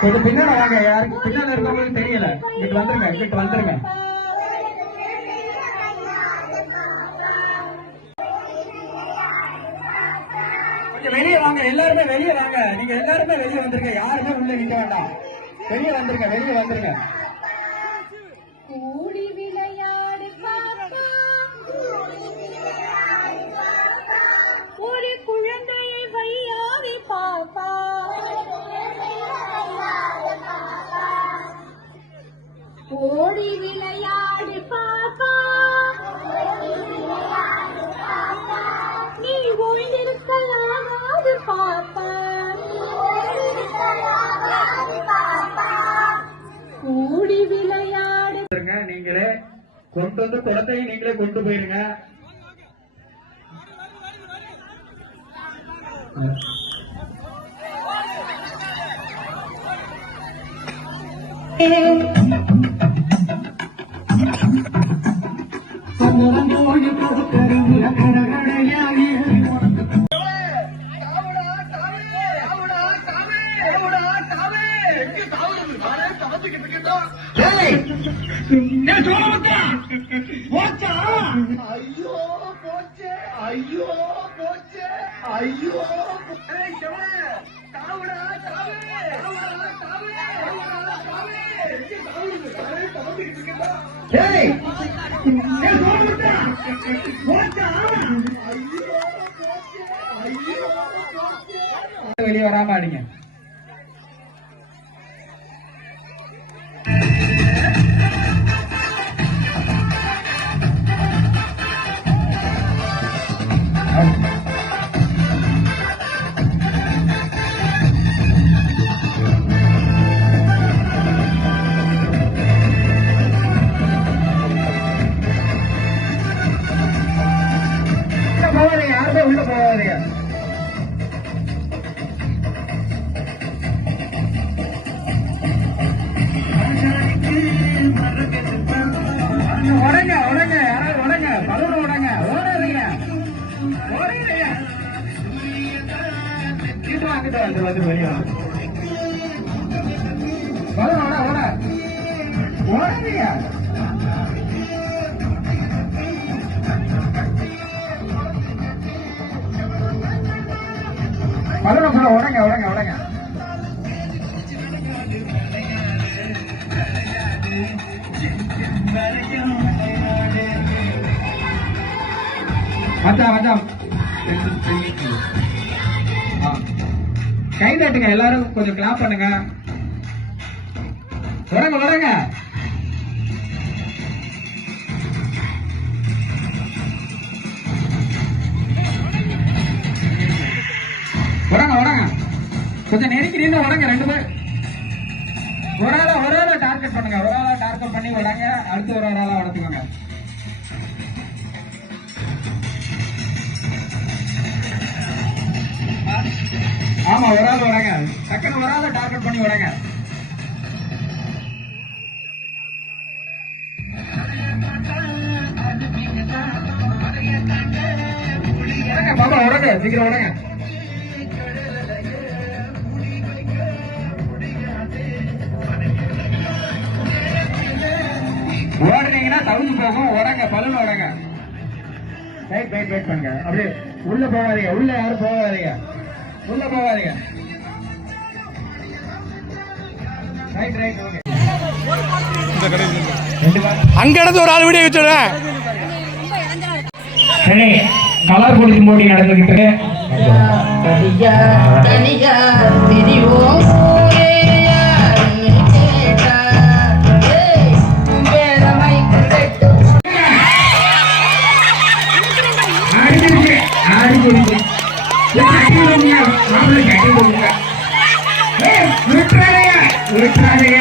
கொஞ்சம் பின்னால வாங்க. யாருக்கு? பின்னால இருக்கவங்களுக்கு தெரியல. இங்கிட்டு வந்துருங்க இங்கிட்டு வந்துருங்க. கொஞ்சம் வெளியே வாங்க. எல்லாருமே வெளியே வாங்க. நீங்க எல்லாருமே வெளியே வந்திருக்க யாருமே உள்ள நிக்க வேண்டாம். வெளியே வந்துருங்க வெளியே வந்துருங்க. ஓடி விளையாடு பாப்பா நீ ஓய்ந்திருக்கலாகாது பாப்பா கூடி விளையாடு. நீங்களே கொண்டு வந்து குழந்தையும் நீங்களே கொண்டு போயிருங்க. ஐயோ போச்சே ஐயோ போச்சே ஐயோ தாவுடா, தாவு, தாவுடா, தாவு, தாவுடா, தாவு. ஏய், வெளியே வராம அடிங்க உள்ள உடங்க யாராவது உடங்க பலூன் உடங்க ஓடுறீங்க ஓடுறீங்க கிட்ட வாங்கிட்டு வந்து வந்து வெளியே பலூன் ஓட ஓட ஓடுறீங்க பலூன் கூட உடங்க உடங்க உடங்க. மச்சான் மச்சான் கை தட்டுங்க எல்லாரும் கொஞ்சம் கிளாப் பண்ணுங்க. வரங்க வரங்க வரங்க வரங்க கொஞ்சம் நெருக்கி நின்று வரங்க ரெண்டு பேர். ஒரு ஆளா ஒரு ஆளா டார்கெட் பண்ணுங்க. ஒரு ஆளா டார்கெட் பண்ணி விடாங்க. அடுத்து ஒரு ஆளா ஆமா ஒரு ஆள் வராங்க. டக்குன்னு ஒரு ஆளை டார்கெட் பண்ணி வராங்க. வரங்க, பாப்பா உடங்க சீக்கிரம் உடங்க ஓடுனீங்கன்னா தவிச்சு போகும். உடங்க பலூன் உடங்க வெயிட் வெயிட் வெயிட் பண்ணுங்க. அப்படியே உள்ள போகாதீங்க. உள்ள யாரும் போகாதீங்க. உள்ள போகாதீங்க. ரைட் ரைட் ஓகே அங்க ஒரு ஆள் வீடியோ வச்சுடுறேன் சரி கலர் குடிச்சு போட்டி நடந்துகிட்டு கட்டி கொடுங்க ஏய், விட்டுறாதீங்க,